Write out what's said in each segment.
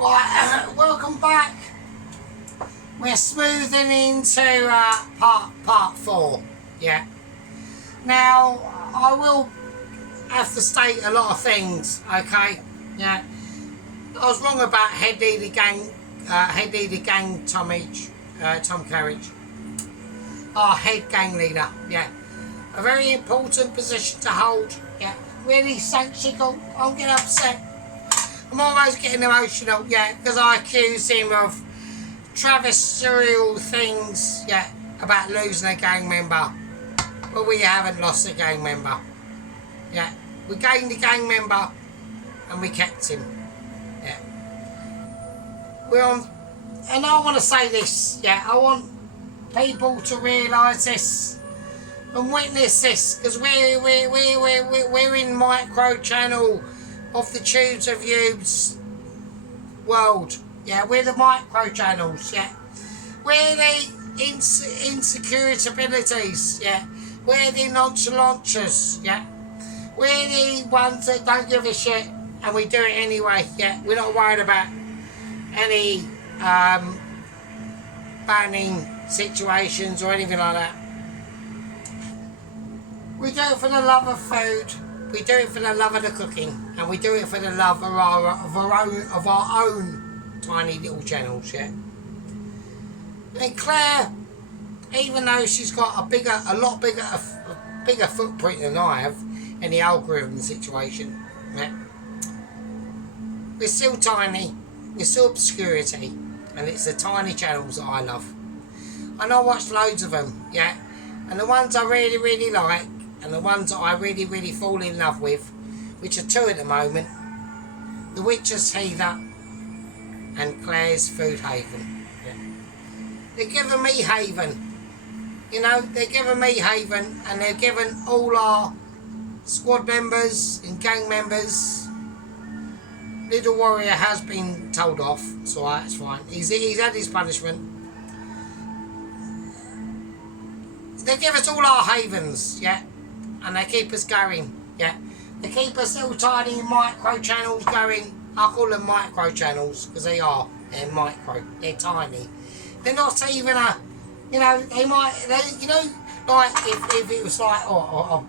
Right, welcome back. We're smoothing into part 4. Yeah. Now I will have to state a lot of things. Okay. Yeah. I was wrong about head leader gang Tom Carriage. Our head gang leader. Yeah. A very important position to hold. Yeah. Really, Sanchical. I'm getting upset. I'm always getting emotional, yeah, because I accuse him of travestial things, yeah, about losing a gang member. But we haven't lost a gang member. Yeah. We gained a gang member and we kept him. Yeah. We're on, and I want to say this, yeah, I want people to realise this and witness this, because we're in micro channel of the Tubes of You's world. Yeah, we're the micro channels, yeah. We're the insecurities, yeah. We're the nonchalanters, yeah. We're the ones that don't give a shit and we do it anyway, yeah. We're not worried about any banning situations or anything like that. We do it for the love of food, we do it for the love of the cooking, and we do it for the love of our own tiny little channels, yeah. And Claire, even though she's got a lot bigger footprint than I have in the algorithm situation, yeah, we're still tiny, we're still obscurity, and it's the tiny channels that I love. And I watch loads of them, yeah, and the ones I really like, and the ones that I really fall in love with, which are 2 at the moment, The Witch's Heather and Claire's Food Haven. Yeah. They're giving me haven. You know, they're giving me haven, and they're giving all our squad members and gang members. Little Warrior has been told off, so that's fine. He's had his punishment. They give us all our havens, yeah, and they keep us going, yeah. They keep us little tiny micro channels going. I call them micro channels because they are. They're micro. They're tiny. They're not even a, you know, they might, you know, like if it was like, I've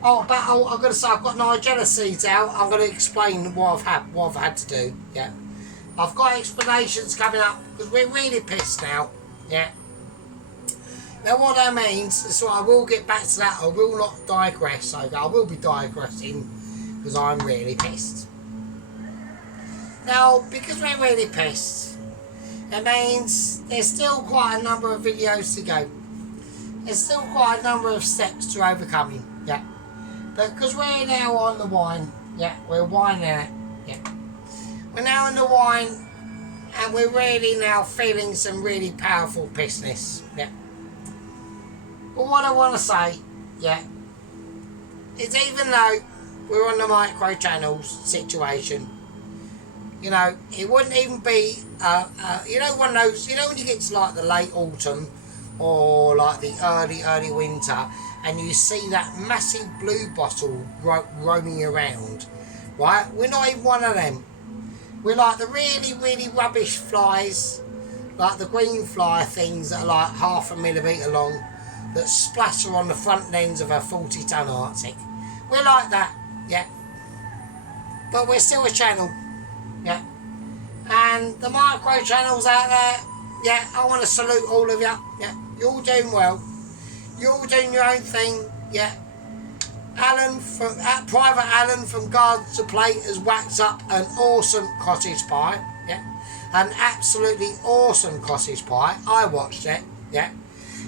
got to say I've got Nigella seeds out. I'm going to explain what I've had to do, yeah. I've got explanations coming up because we're really pissed now, yeah. Now what that means, so I will get back to that, I will not digress, okay? I will be digressing because I'm really pissed. Now, because we're really pissed, it means there's still quite a number of videos to go. There's still quite a number of steps to overcoming, yeah. But because we're now on the wine, yeah, we're wining it, yeah. We're now on the wine and we're really now feeling some really powerful pissness, yeah. But what I want to say, yeah, is even though we're on the micro channels situation, you know, it wouldn't even be, you know, one of those, you know, when you get to like the late autumn or like the early winter, and you see that massive blue bottle roaming around, right? We're not even one of them. We're like the really rubbish flies, like the green fly things that are like 0.5 millimetre long, that splatter on the front ends of a 40-ton Arctic. We're like that, yeah. But we're still a channel, yeah. And the micro channels out there, yeah, I want to salute all of you, yeah. You're all doing well. You're all doing your own thing, yeah. Private Alan from Guards to Plate has whacked up an awesome cottage pie, yeah. An absolutely awesome cottage pie. I watched it, yeah.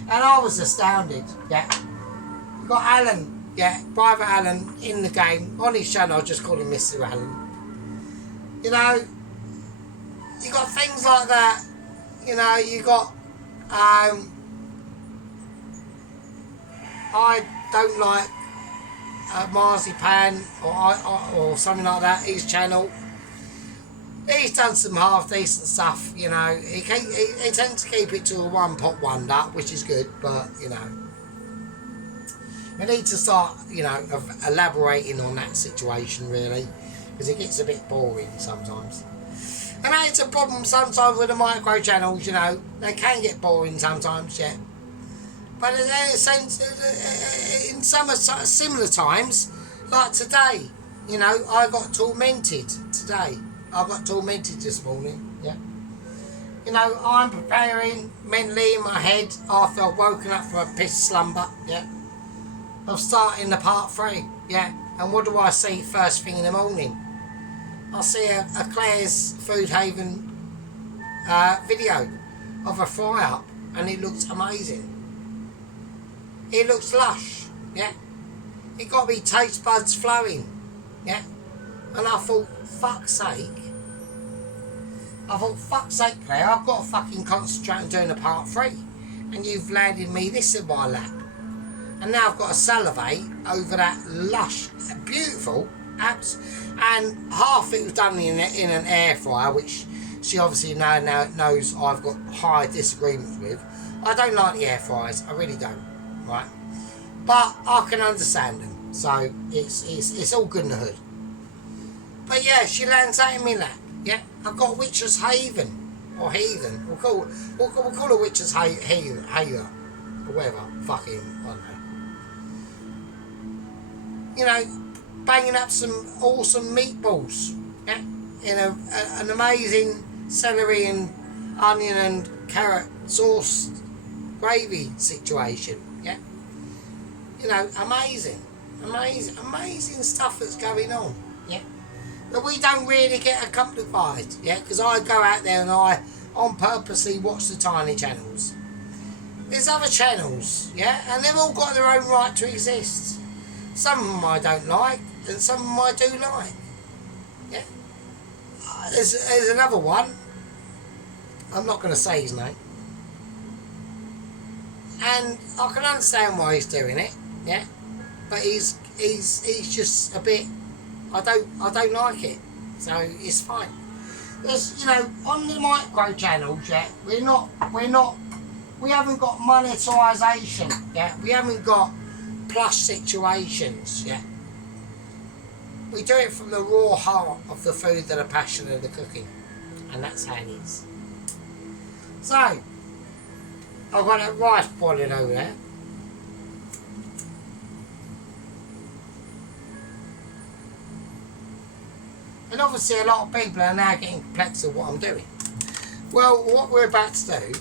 And I was astounded, yeah. You got Alan, yeah, Private Alan in the game. On his channel, I'll just call him Mr. Alan. You know, you got things like that. You know, you got, I don't like Marzipan or something like that, his channel. He's done some half decent stuff, you know. He tends to keep it to a one-pot wonder, which is good, but, you know, we need to start, you know, elaborating on that situation, really, because it gets a bit boring sometimes. And that's a problem sometimes with the micro channels, you know. They can get boring sometimes, yeah. But in a sense, in some similar times, like today, you know, I got tormented today. I got tormented this morning, yeah. You know, I'm preparing mentally in my head after I've woken up from a piss slumber, yeah. I'm starting the part 3, yeah. And what do I see first thing in the morning? I see a Claire's Food Haven video of a fry up, and it looks amazing. It looks lush, yeah. It got me taste buds flowing, yeah. And I thought, fuck's sake. Claire, I've got to fucking concentrate on doing the part 3. And you've landed me this in my lap. And now I've got to salivate over that lush, beautiful apps. And half it was done in an air fryer, which she obviously now knows I've got high disagreements with. I don't like the air fryers, I really don't, right? But I can understand them, so it's all good in the hood. But yeah, she lands that in my lap. Yeah, I've got Witcher's Haven, or Heathen. We'll call her Witcher's Haven, or whatever. Fucking, I don't know. You know, banging up some awesome meatballs. Yeah, in an amazing celery and onion and carrot sauce gravy situation. Yeah, you know, amazing stuff that's going on. Yeah. But we don't really get accompanied, yeah, because I go out there and I on purposely watch the tiny channels. There's other channels, yeah, and they've all got their own right to exist. Some of them I don't like, and some of them I do like, yeah. There's another one, I'm not going to say his name, and I can understand why he's doing it, yeah, but he's just a bit. I don't like it, so it's fine. There's, you know, on the micro channels, yeah, we haven't got monetization, yeah, we haven't got plush situations, yeah. We do it from the raw heart of the food, that the passion of the cooking, and that's how it is. So, I've got that rice boiling over there. And obviously a lot of people are now getting perplexed at what I'm doing. Well, what we're about to do,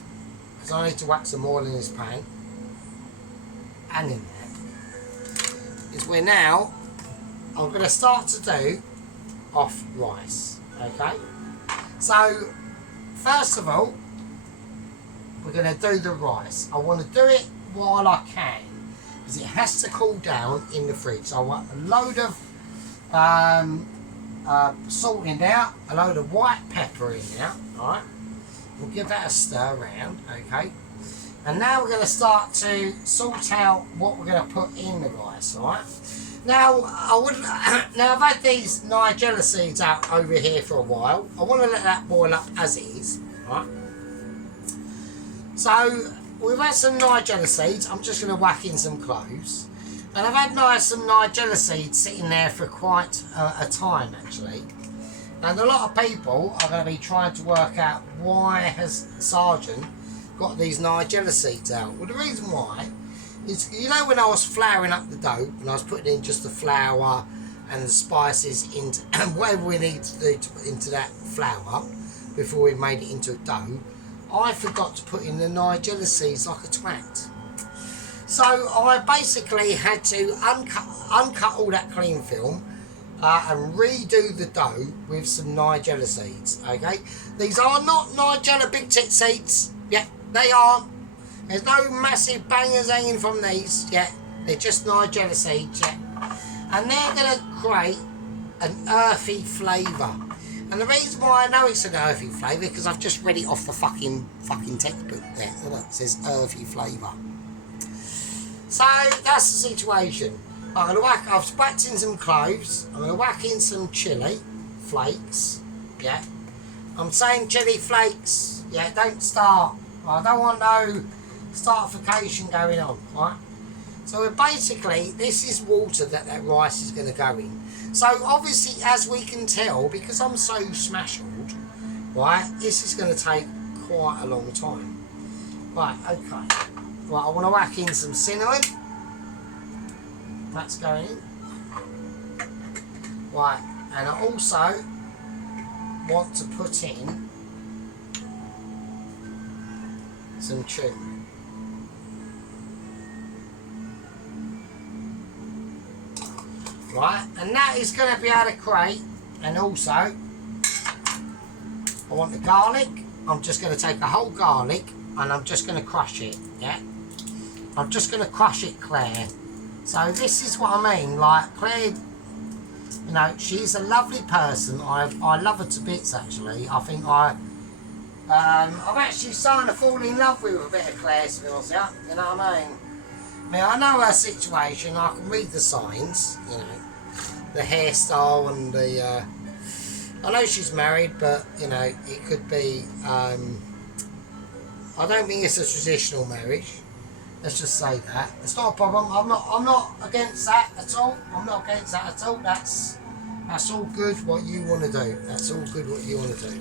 because I need to whack some oil in this pan, and in there, is I'm going to start to do off rice, okay? So, first of all, we're going to do the rice. I want to do it while I can, because it has to cool down in the fridge. So I want a load of salt in there, a load of white pepper in there, alright? We'll give that a stir around, okay? And now we're going to start to sort out what we're going to put in the rice, alright? Now, I've had these Nigella seeds out over here for a while. I want to let that boil up as it is, alright? So, we've had some Nigella seeds. I'm just going to whack in some cloves. And I've had some Nigella seeds sitting there for quite a time, actually. And a lot of people are going to be trying to work out why has Sergeant got these Nigella seeds out. Well, the reason why is, you know, when I was flouring up the dough, and I was putting in just the flour and the spices into, and whatever we need to do to put into that flour before we made it into a dough, I forgot to put in the Nigella seeds like a twat. So I basically had to uncut all that cling film and redo the dough with some Nigella seeds, okay? These are not Nigella big tit seeds, yeah, they aren't. There's no massive bangers hanging from these, yeah, they're just Nigella seeds, yeah. And they're going to create an earthy flavour. And the reason why I know it's an earthy flavour, because I've just read it off the fucking textbook there, look, it says earthy flavour. So that's the situation. I've whacked in some cloves. I'm going to whack in some chilli flakes. Yeah. I'm saying chilli flakes. Yeah, don't start. I don't want no startification going on. Right. So basically, this is water that rice is going to go in. So obviously, as we can tell, because I'm so smashed, Right, this is going to take quite a long time. Right, okay. Right, I want to whack in some cinnamon. That's going in. Right, and I also want to put in some turmeric. Right, and that is going to be able to create, and also I want the garlic. I'm just going to take a whole garlic and I'm just going to crush it, yeah? I'm just going to crush it, Claire. So this is what I mean, like Claire, you know, she's a lovely person. I love her to bits, actually. I think I'm actually starting to fall in love with a bit of Claire's, yeah? You know what I mean? I mean, I know her situation, I can read the signs, you know, the hairstyle and the, I know she's married, but, you know, it could be, I don't think it's a traditional marriage. Let's just say that. It's not a problem. I'm not against that at all. I'm not against that at all. That's all good what you want to do. That's all good what you want to do.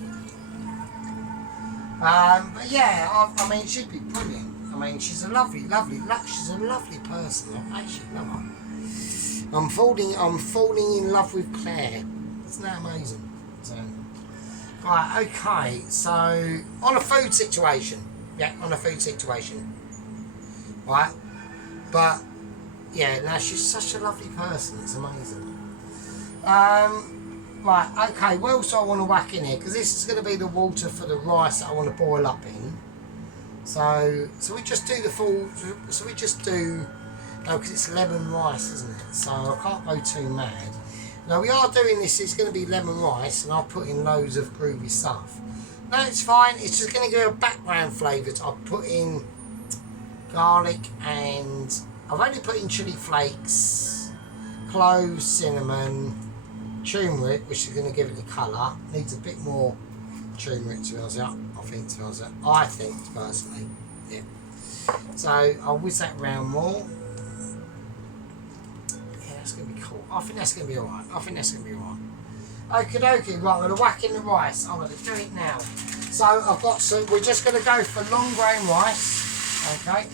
But yeah, I mean, she'd be brilliant. I mean, she's a lovely she's a lovely person. I actually love her. I'm falling in love with Claire. Isn't that amazing? So, right, okay. So on a food situation. Yeah, on a food situation. Right, but yeah, now she's such a lovely person, it's amazing. Right, okay, what else do I want to whack in here? Because this is going to be the water for the rice that I want to boil up in. So we just do the full, so we just do, no, because it's lemon rice, isn't it? So I can't go too mad. Now we are doing this, it's going to be lemon rice, and I'll put in loads of groovy stuff. No, it's fine, it's just going to give a background flavour. I'll put in garlic, and I've only put in chili flakes, cloves, cinnamon, turmeric, which is going to give it the colour. Needs a bit more turmeric to be honest, I think personally, yeah. So I'll whiz that around more. Yeah, that's going to be cool. I think that's going to be alright. Okie dokie, right, I'm going to whack in the rice. I'm going to do it now. So I've got some, we're just going to go for long grain rice. Okay,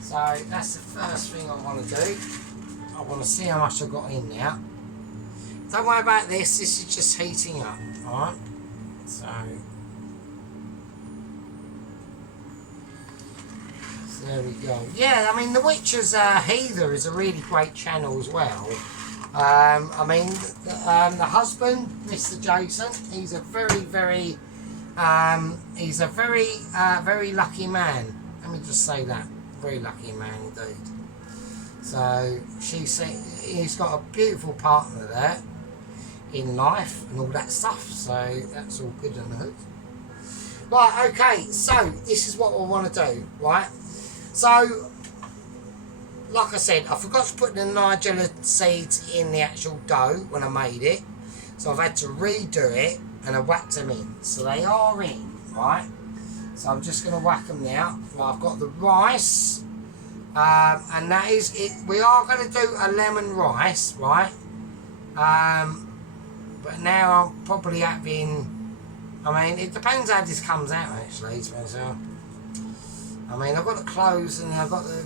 so that's the first thing I want to do. I want to see how much I've got in now. Don't worry about this is just heating up, alright? So there we go. Yeah, I mean, the Witcher's Heather is a really great channel as well. I mean, the husband, Mr. Jason, he's a very very lucky man. Let me just say that. Very lucky man indeed. So he's got a beautiful partner there in life and all that stuff. So that's all good in the hood. Right, okay, so this is what I want to do, right? So, like I said, I forgot to put the nigella seeds in the actual dough when I made it. So I've had to redo it and I whacked them in. So they are in, right? So I'm just going to whack them now. Well, I've got the rice. And that is it. We are going to do a lemon rice, right? But now I'm probably having, I mean, it depends how this comes out actually. So, I mean, I've got the cloves and I've got the,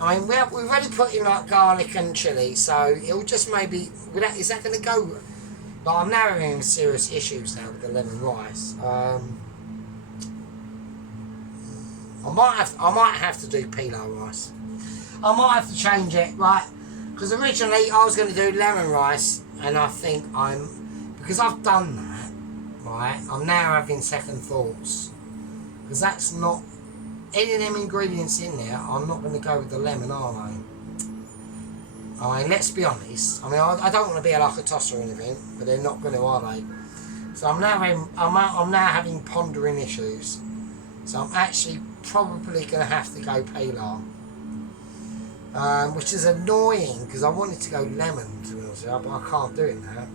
I mean, we've already put in like garlic and chilli, so it'll just maybe, is that going to go? But I'm now having serious issues now with the lemon rice. I might have to do pilau rice. I might have to change it, right? Because originally I was going to do lemon rice, and I think because I've done that, right? I'm now having second thoughts, because that's not any of them ingredients in there. I'm not going to go with the lemon, are they? I mean, let's be honest. I mean, I don't want to be like a tosser or anything, but they're not going to, are they? So I'm now having pondering issues. So I'm actually probably going to have to go pilau, which is annoying because I wanted to go lemon, to be honest, but I can't do it now.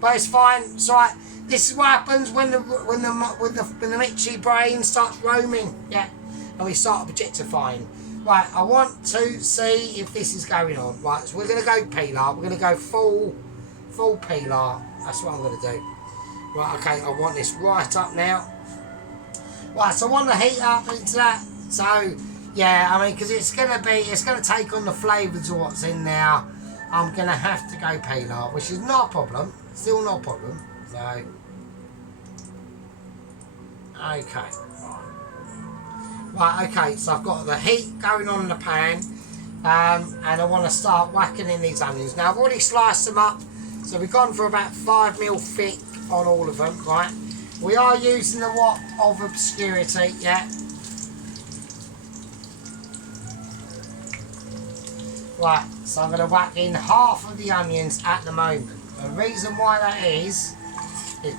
But it's fine. It's alright. This is what happens when the Mitchy brain starts roaming, yeah, and we start objectifying. Right, I want to see if this is going on. Right, so we're going to go pilau. We're going to go full pilau. That's what I'm going to do. Right, okay, I want this right up now. Right, so I want the heat up into that. So, yeah, I mean, because it's going to take on the flavours of what's in there. I'm going to have to go peanut, which is not a problem. Still not a problem. So, okay. Right, okay, so I've got the heat going on in the pan. And I want to start whacking in these onions. Now, I've already sliced them up. So we've gone for about 5mm thick on all of them, right? We are using the what of obscurity, yeah. Right, so I'm going to whack in half of the onions at the moment. The reason why that is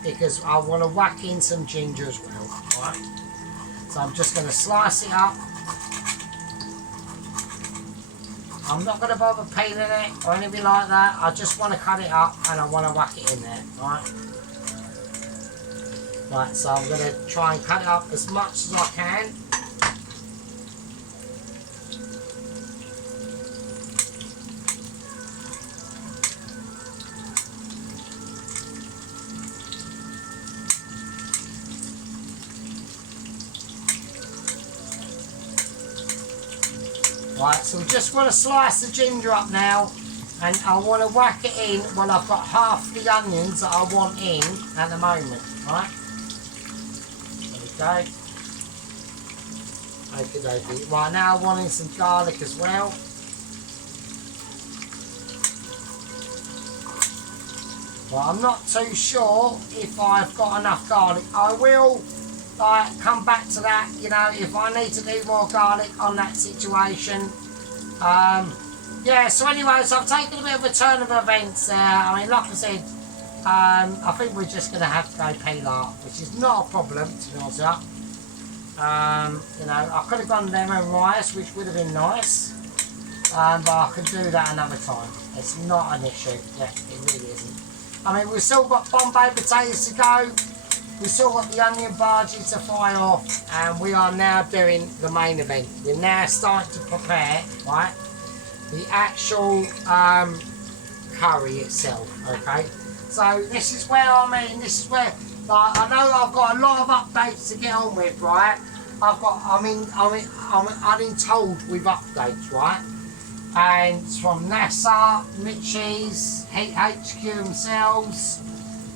because I want to whack in some ginger as well, right? So I'm just going to slice it up. I'm not going to bother peeling it or anything like that. I just want to cut it up and I want to whack it in there, right? Right, so I'm going to try and cut it up as much as I can. Right, so we just want to slice the ginger up now, and I want to whack it in when I've got half the onions that I want in at the moment, right? There we go. Okay. Right, now I want in some garlic as well. Well, I'm not too sure if I've got enough garlic. I will come back to that, you know, if I need to do more garlic on that situation. Yeah, so anyway, so I've taken a bit of a turn of events there. I mean, like I said, I think we're just going to have to go peanut, which is not a problem, to be honest with you. You know, I could have gone lemon rice, which would have been nice, but I can do that another time. It's not an issue. Yeah, it really isn't. I mean, we've still got Bombay potatoes to go. We've still got the onion bhajis to fry off, and we are now doing the main event. We're now starting to prepare, right, the actual curry itself, okay? So this is where this is where, like, I know I've got a lot of updates to get on with, right? I'm being told with updates, right? And it's from NASA, Mitchie's, Heat HQ themselves.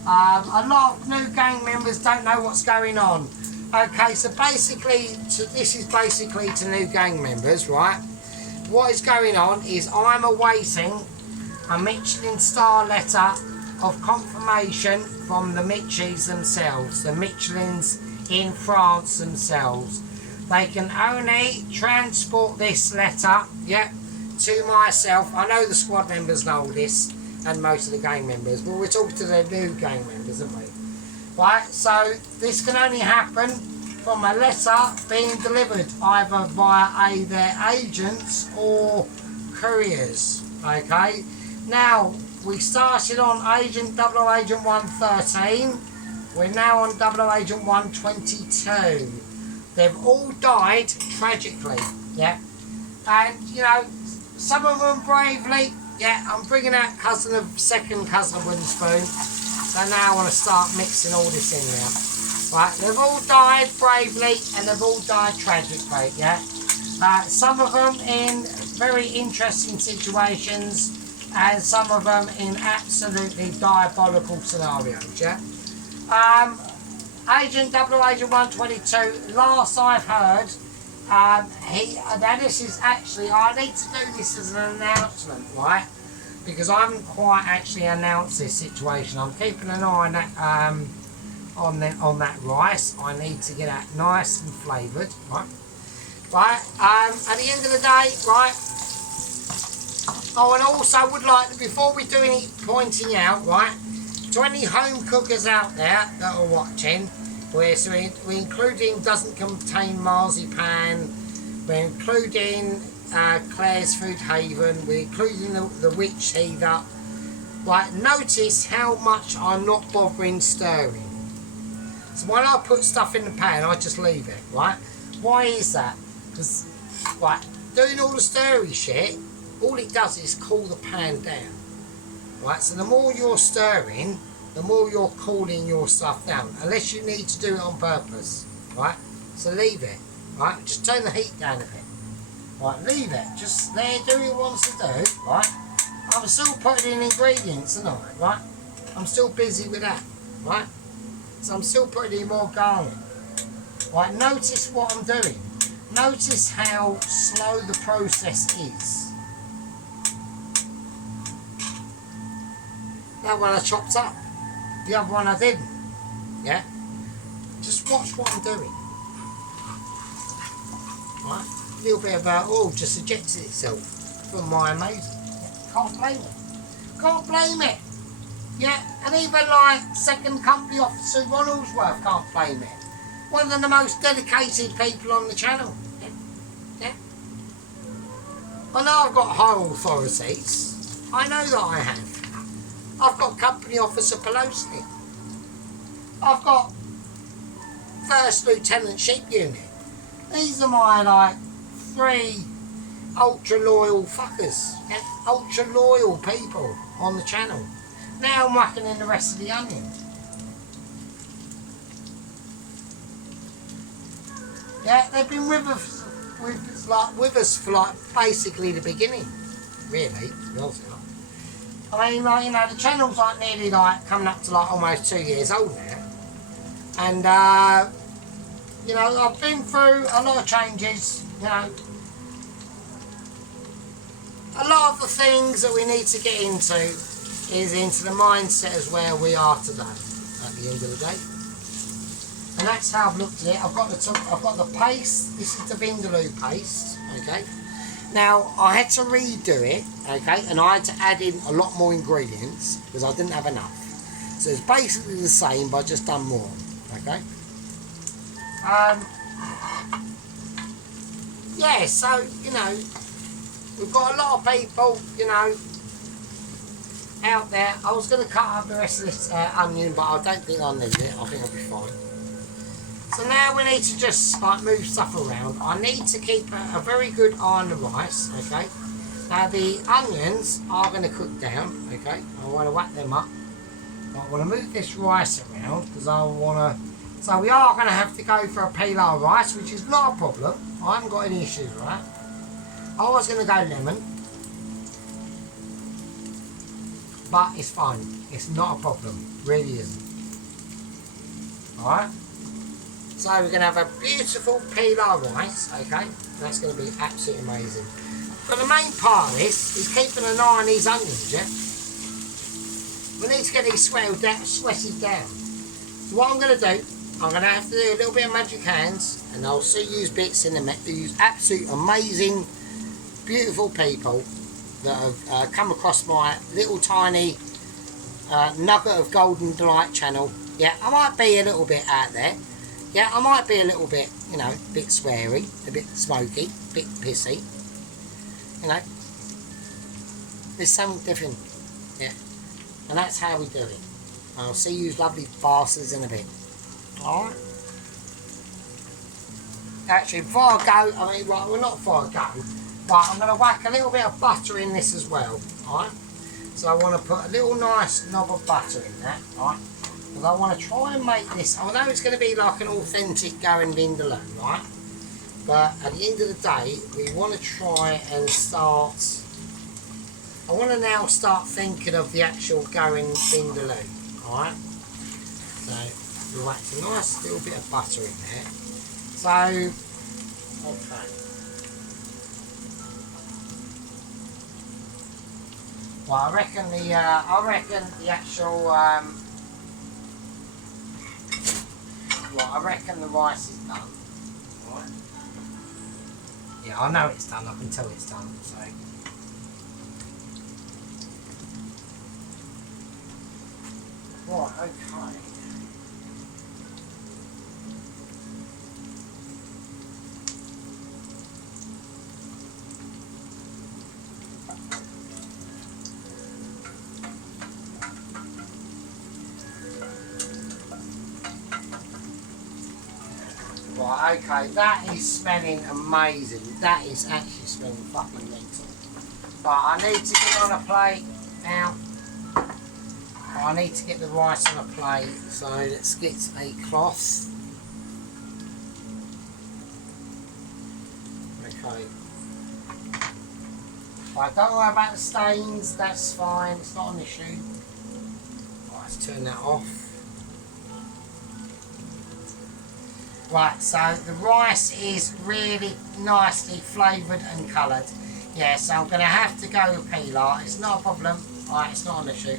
A lot of new gang members don't know what's going on. Okay, so basically, this is basically to new gang members, right? What is going on is I'm awaiting a Michelin star letter of confirmation from the Mitchies themselves, the Michelins in France themselves. They can only transport this letter, yeah, to myself. I know the squad members know this, and most of the gang members, but we're talking to the new gang members, aren't we? Right, so this can only happen from a letter being delivered either via their agents or couriers, okay? Now, we started on Double Agent 113, we're now on Double Agent 122. They've all died tragically, yeah? And, you know, some of them bravely. Yeah, I'm bringing out second cousin of wooden spoon. So now I want to start mixing all this in now. Right, they've all died bravely and they've all died tragically, yeah. Some of them in very interesting situations and some of them in absolutely diabolical scenarios, yeah. Double Agent 122, last I've heard, now this is actually, I need to do this as an announcement, right? Because I haven't quite actually announced this situation. I'm keeping an eye on that, on that rice. I need to get that nice and flavoured, right? Right, at the end of the day, right, and also would like to, before we do any pointing out, right, to any home cookers out there that are watching, we're including doesn't contain marzipan, we're including Claire's Food Haven, we're including the witch heather. Right, notice how much I'm not bothering stirring. So when I put stuff in the pan, I just leave it, right? Why is that? Because, right, doing all the stirring shit, all it does is cool the pan down. Right, so the more you're stirring, the more you're cooling your stuff down, unless you need to do it on purpose, right? So leave it, right? Just turn the heat down a bit, right? Leave it, just let it do what it wants to do, right? I'm still putting in ingredients, aren't I, right? I'm still busy with that, right? So I'm still putting in more garlic, right? Notice what I'm doing. Notice how slow the process is. That one I chopped up, the other one I didn't, yeah? Just watch what I'm doing. Right? A little bit of oil just ejected itself from my amazing. Can't blame it. Can't blame it. Yeah, and even like second company officer Ronaldsworth can't blame it. One of the most dedicated people on the channel. Yeah. Yeah. I know I've got high authorities. I know that I have. I've got company officer Pelosi. I've got first lieutenant sheep unit. These are my like 3 ultra loyal fuckers, yeah? Ultra loyal people on the channel. Now I'm whacking in the rest of the onion. Yeah, they've been with us for like basically the beginning, really. To be honest with you. I mean, like, you know, the channel's like nearly like coming up to like almost 2 years old now, and you know, I've been through a lot of changes. You know, a lot of the things that we need to get into is into the mindset as where we are today. At the end of the day, and that's how I've looked at it. I've got the paste. This is the Vindaloo paste. Okay. Now, I had to redo it, okay, and I had to add in a lot more ingredients because I didn't have enough. So it's basically the same, but I just done more, okay. Yeah, so, you know, we've got a lot of people, you know, out there. I was going to cut up the rest of this onion, but I don't think I'll need it. I think I'll be fine. So now we need to just like move stuff around. I need to keep a very good eye on the rice, okay? Now the onions are going to cook down, okay? I want to whack them up. I want to move this rice around because I want to... So we are going to have to go for a pilau rice, which is not a problem. I haven't got any issues with that. I was going to go lemon. But it's fine. It's not a problem. Really isn't. Alright? So we're going to have a beautiful pilau rice, okay? That's going to be absolutely amazing. But the main part of this is keeping an eye on these onions, yeah? We need to get these sweated down. So what I'm going to do, I'm going to have to do a little bit of magic hands, and I'll still use bits in these absolute amazing, beautiful people that have come across my little tiny nugget of golden delight channel. Yeah, I might be a little bit out there. Yeah, I might be a little bit, you know, a bit sweary, a bit smoky, a bit pissy. You know, there's something different. Yeah, and that's how we do it. I'll see you lovely bastards in a bit. Alright? Actually, before I go, I mean, well, not before I go, but I'm going to whack a little bit of butter in this as well. Alright? So I want to put a little nice knob of butter in that. Alright? Because I want to try and make this, I know it's going to be like an authentic Goan Vindaloo, right? But at the end of the day, we want to try and start, I want to now start thinking of the actual Goan Vindaloo, alright? So, we'll whack a nice little bit of butter in there. So, okay. Well, I reckon the actual, well, I reckon the rice is done. Right. Yeah, I know it's done. I can tell it's done. So. Right. Okay. Right, okay, that is smelling amazing. That is actually smelling fucking mental. But I need to get on a plate now. I need to get the rice on a plate, so let's get a cloth. Okay. Right, don't worry about the stains, that's fine, it's not an issue. Right, let's turn that off. Right, so the rice is really nicely flavoured and coloured. Yeah, so I'm going to have to go with peeler. It's not a problem. Right, it's not an issue.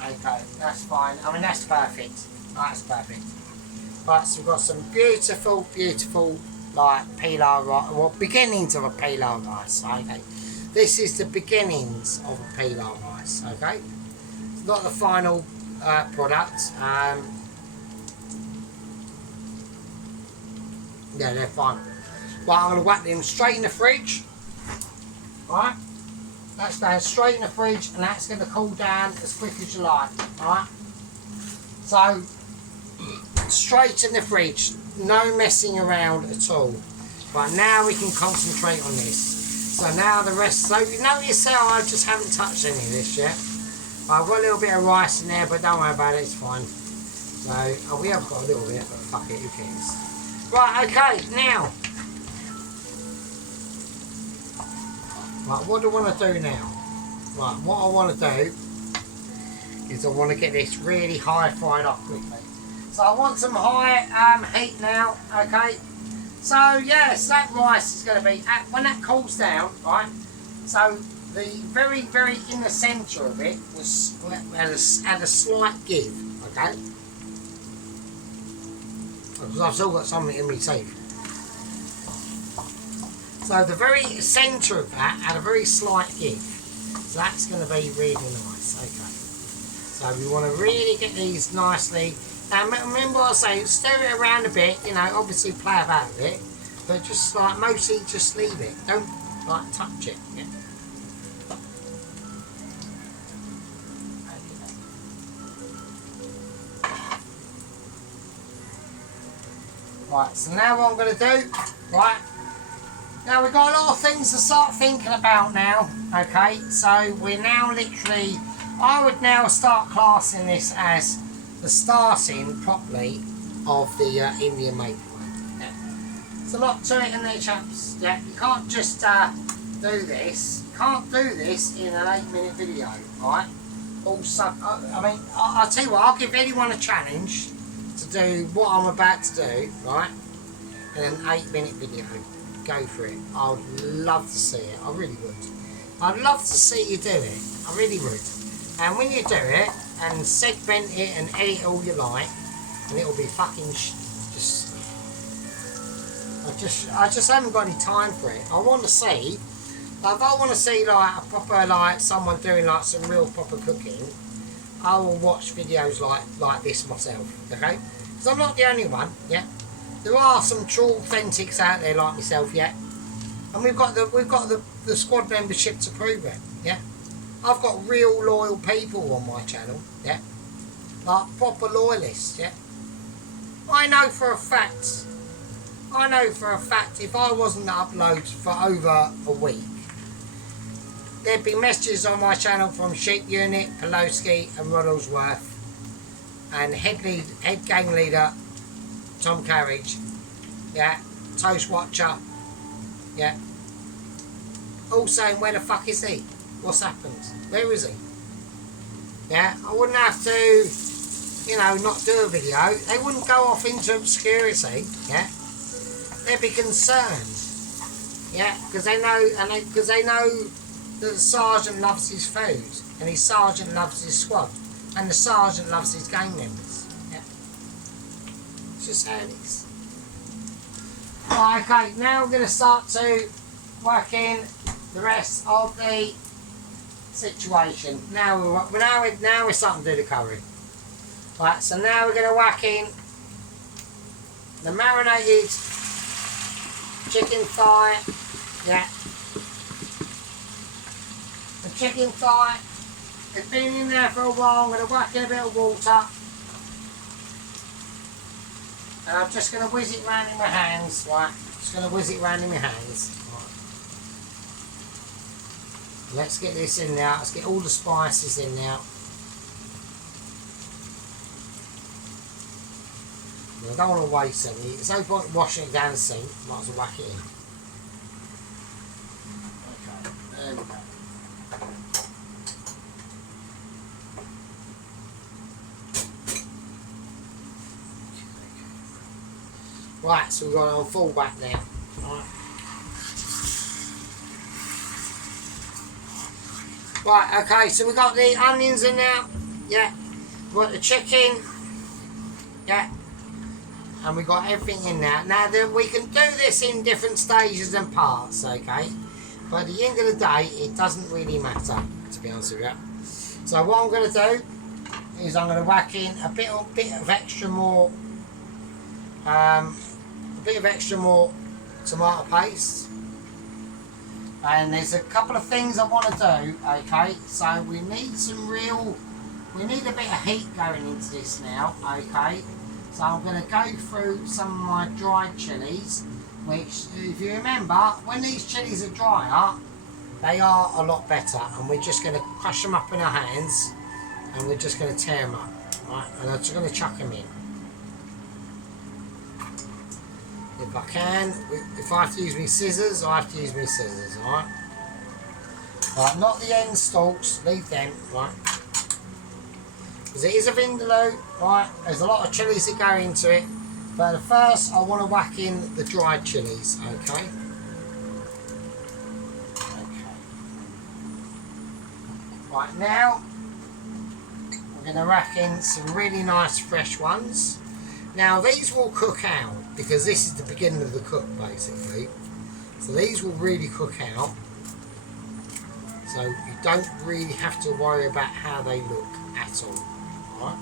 Okay, that's fine. I mean, that's perfect. Right, that's perfect. Right, so we've got some beautiful, beautiful, like, peeler rice. Well, beginnings of a peeler rice, okay? This is the beginnings of a peeler rice, okay? It's not the final product. Yeah, they're fine. Right, I'm going to whack them straight in the fridge. Right, that's going straight in the fridge, and that's going to cool down as quick as you like. Right, so straight in the fridge, no messing around at all. Right, now we can concentrate on this. So now the rest. So you notice how I just haven't touched any of this yet. I've got a little bit of rice in there, but don't worry about it, it's fine. So we have got a little bit, but fuck it, who cares? Right, okay, now. Right, what do I want to do now? Right, what I want to do is I want to get this really high fried up quickly. So I want some high heat now, okay? So yes, that rice is going to be, when that cools down, right? So the very, very inner centre of it was had a slight give, okay? Because I've still got something in my teeth. So the very centre of that had a very slight give. So that's going to be really nice. Okay. So we want to really get these nicely. Now remember what I say, stir it around a bit, you know, obviously play about with it. But just like, mostly just leave it. Don't like touch it. Yeah? Right, so now what I'm going to do, right, now we've got a lot of things to start thinking about now, okay, so we're now literally, I would now start classing this as the starting properly of the Indian Makeaway. Yeah. There's a lot to it in there, chaps. Yeah, you can't just do this, you can't do this in an 8-minute video, right? Also, I mean, I'll tell you what, I'll give anyone a challenge to do what I'm about to do, right, in an 8-minute video. Go for it. I would love to see it. I really would. I'd love to see you do it. I really would. And when you do it, and segment it and edit it all you like, and it'll be fucking just. I just haven't got any time for it. I want to see. Like, if I want to see like a proper, like someone doing like some real proper cooking, I will watch videos like this myself, okay? Because I'm not the only one, yeah. There are some true authentics out there like myself, yeah. And we've got the squad membership to prove it, yeah. I've got real loyal people on my channel, yeah. Like proper loyalists, yeah. I know for a fact if I wasn't to upload for over a week, there'd be messages on my channel from Sheep Unit, Pelosi and Roddlesworth and head gang leader Tom Carriage, yeah, Toast Watcher, yeah, all saying where the fuck is he? What's happened? Where is he? Yeah, I wouldn't have to, you know, not do a video. They wouldn't go off into obscurity, yeah. They'd be concerned, yeah, because they know, because they know that the sergeant loves his food, and his sergeant loves his squad, and the sergeant loves his gang members. Yeah, it's just how it is. Right, okay, now we're going to start to work in the rest of the situation. Now we're starting to do the curry. Right, so now we're going to whack in the marinated chicken thigh. Yeah. The chicken thigh has been in there for a while. I'm going to whack in a bit of water. And I'm just going to whiz it round in my hands. Right. Just going to whiz it round in my hands. Let's get this in now. Let's get all the spices in now. I don't want to waste any. There's no point washing it down the sink. Might as well whack it in. Okay, there we go. Right, so we've got it on full back now. Right, okay, so we've got the onions in now. Yeah. We've got the chicken. Yeah. And we've got everything in there. Now, we can do this in different stages and parts, okay? But at the end of the day, it doesn't really matter, to be honest with you. So what I'm going to do is I'm going to whack in a bit of extra more, tomato paste. And there's a couple of things I want to do, okay? So we need we need a bit of heat going into this now, okay? So I'm going to go through some of my dried chilies, which, if you remember, when these chilies are drier, they are a lot better. And we're just going to crush them up in our hands, and we're just going to tear them up, right? And I'm just going to chuck them in. If I can, if I have to use my scissors, I have to use my scissors, alright? Right, not the end stalks, leave them, right? Because it is a Vindaloo, right? There's a lot of chilies that go into it. But first, I want to whack in the dried chilies, okay? Right, now, we're going to whack in some really nice fresh ones. Now, these will cook out, because this is the beginning of the cook, basically. So these will really cook out. So you don't really have to worry about how they look at all. Right.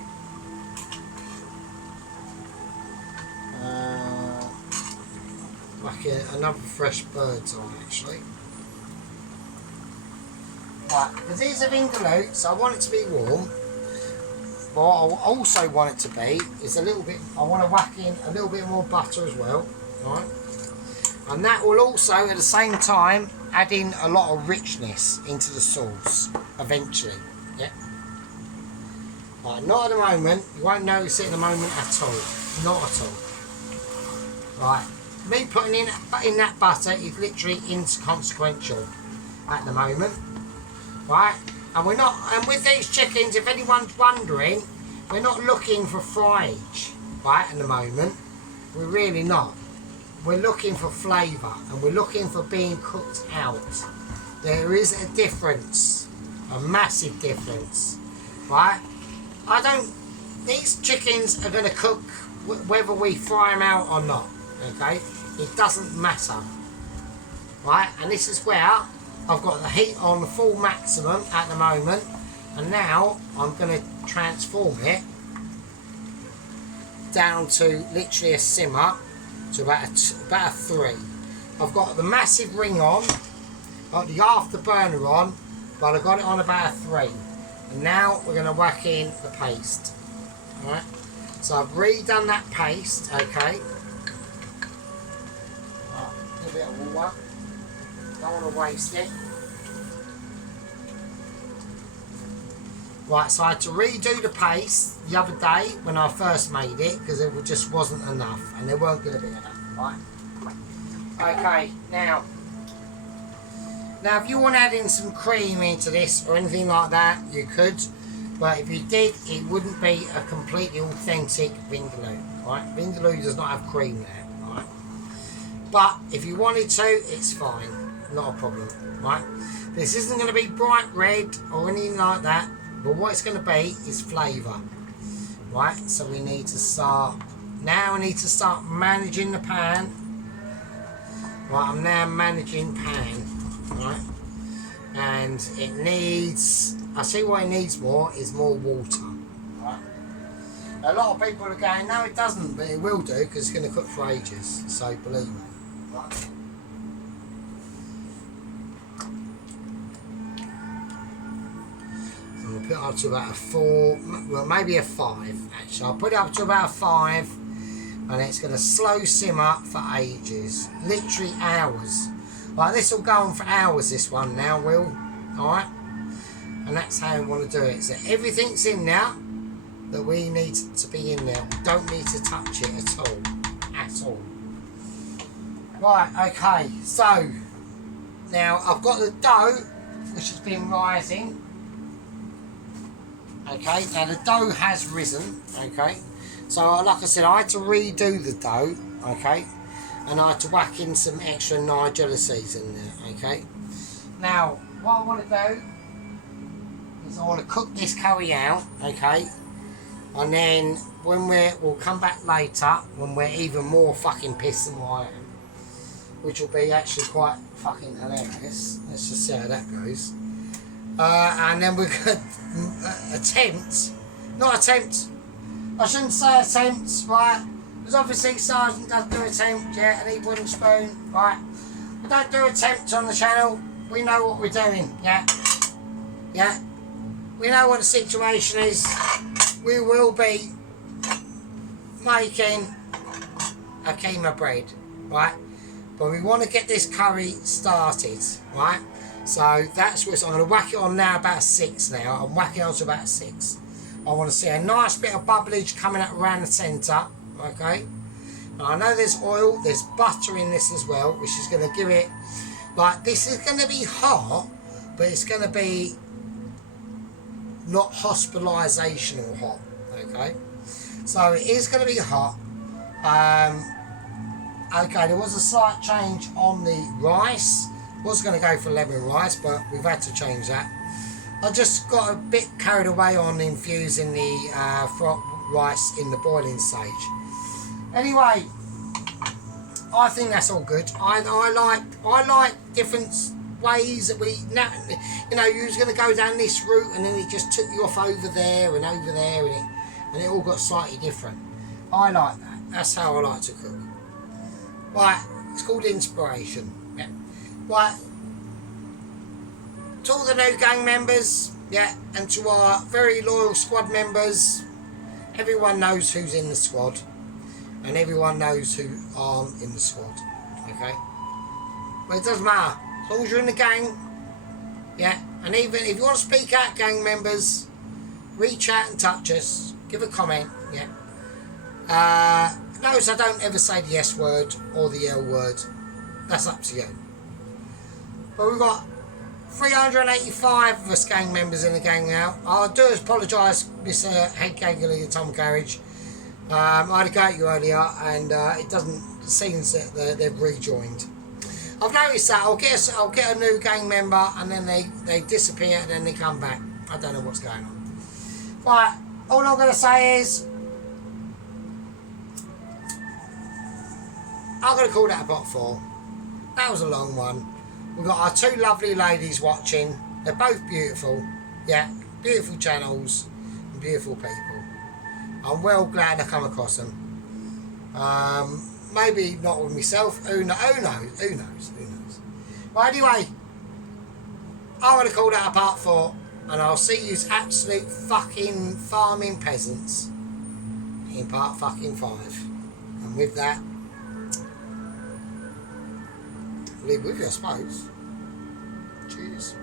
Like another fresh birds on, actually. Right, because these are Vindaloo, so I want it to be warm. But what I also want it to be is a little bit, I want to whack in a little bit more butter as well. Right. And that will also, at the same time, add in a lot of richness into the sauce, eventually. Yeah. Right, not at the moment. You won't notice it at the moment at all. Not at all. Right. Me putting in that butter is literally inconsequential at the moment. Right. And we're not. And with these chickens, if anyone's wondering, we're not looking for fryage. Right. At the moment, we're really not. We're looking for flavour, and we're looking for being cooked out. There is a difference, a massive difference. Right. These chickens are going to cook whether we fry them out or not, okay? It doesn't matter, right? And this is where I've got the heat on the full maximum at the moment, and now I'm going to transform it down to literally a simmer to about a 3. I've got the massive ring on, got the afterburner on, but I've got it on about a 3. And now we're going to whack in the paste. Alright, so I've redone that paste, okay. Right, a little bit of water. Don't want to waste it. Right, so I had to redo the paste the other day when I first made it because it just wasn't enough, and there weren't going to be enough, right? Okay, now if you want to add in some cream into this or anything like that, you could. But if you did, it wouldn't be a completely authentic Vindaloo, right? Vindaloo does not have cream there, right? But if you wanted to, it's fine. Not a problem, right? This isn't going to be bright red or anything like that. But what it's going to be is flavour, right? So we need to start, now we need to start managing the pan. Right, I'm now managing pan. Right, and it needs, I see what it needs more is more water. Right, a lot of people are going, no it doesn't, but it will do because it's going to cook for ages, so believe me. Right. So I'll put it up to about a 4, well maybe a 5 actually. I'll put it up to about a 5, and it's going to slow simmer for ages, literally hours. Like this will go on for hours, this one now, Will. alright? And that's how we want to do it. So everything's in now that we need to be in there. We don't need to touch it at all. At all. Right, okay, so now I've got the dough which has been rising. Okay, now the dough has risen, okay. So like I said, I had to redo the dough, okay, and I had to whack in some extra Nigella seeds in there, okay. Now, what I want to do is I want to cook this curry out, okay, and then when we'll come back later when we're even more fucking pissed than what I am, which will be actually quite fucking hilarious. Let's just see how that goes. And then we're going to I shouldn't say attempt, right? Because obviously Sergeant does do attempt, yeah, and he wooden spoon, right? We don't do attempts on the channel. We know what we're doing, yeah? Yeah? We know what the situation is. We will be making a keema bread, right? But we want to get this curry started, right? So that's what, so I'm going to whack it on now about 6 now. I'm whacking on to about 6. I want to see a nice bit of bubblage coming up around the centre, okay? And I know there's oil, there's butter in this as well, which is going to give it, like, this is going to be hot, but it's going to be not hospitalisational hot, okay? So it is going to be hot. Okay, there was a slight change on the rice. Was going to go for lemon rice, but we've had to change that. I just got a bit carried away on infusing the rice in the boiling stage. Anyway, I think that's all good. I like different ways that we, you know, you was going to go down this route and then it just took you off over there and over there, and it all got slightly different. I like that. That's how I like to cook. Right, it's called inspiration. Yeah. Right, to all the new gang members, yeah, and to our very loyal squad members, everyone knows who's in the squad, and everyone knows who aren't in the squad, okay? But it doesn't matter, as long as you're in the gang, yeah, and even if you want to speak out, gang members, reach out and touch us, give a comment, yeah. Notice I don't ever say the S word or the L word, that's up to you. But we've got 385 of us gang members in the gang now. I do apologise, Mr. Head Ganger Leader Tom Carriage. I had a go at you earlier, and it doesn't seem that they've rejoined. I've noticed that I'll get a new gang member, and then they disappear, and then they come back. I don't know what's going on. Right, all I'm going to say is I'm going to call that a pot 4. That was a long one. We've got our 2 lovely ladies watching. They're both beautiful. Yeah, beautiful channels and beautiful people. I'm well glad I come across them. Maybe not with myself. Who knows? Well, anyway, I'm going to call that a part 4. And I'll see you absolute fucking farming peasants in part fucking 5. And with that, leave with you, I suppose. Cheers.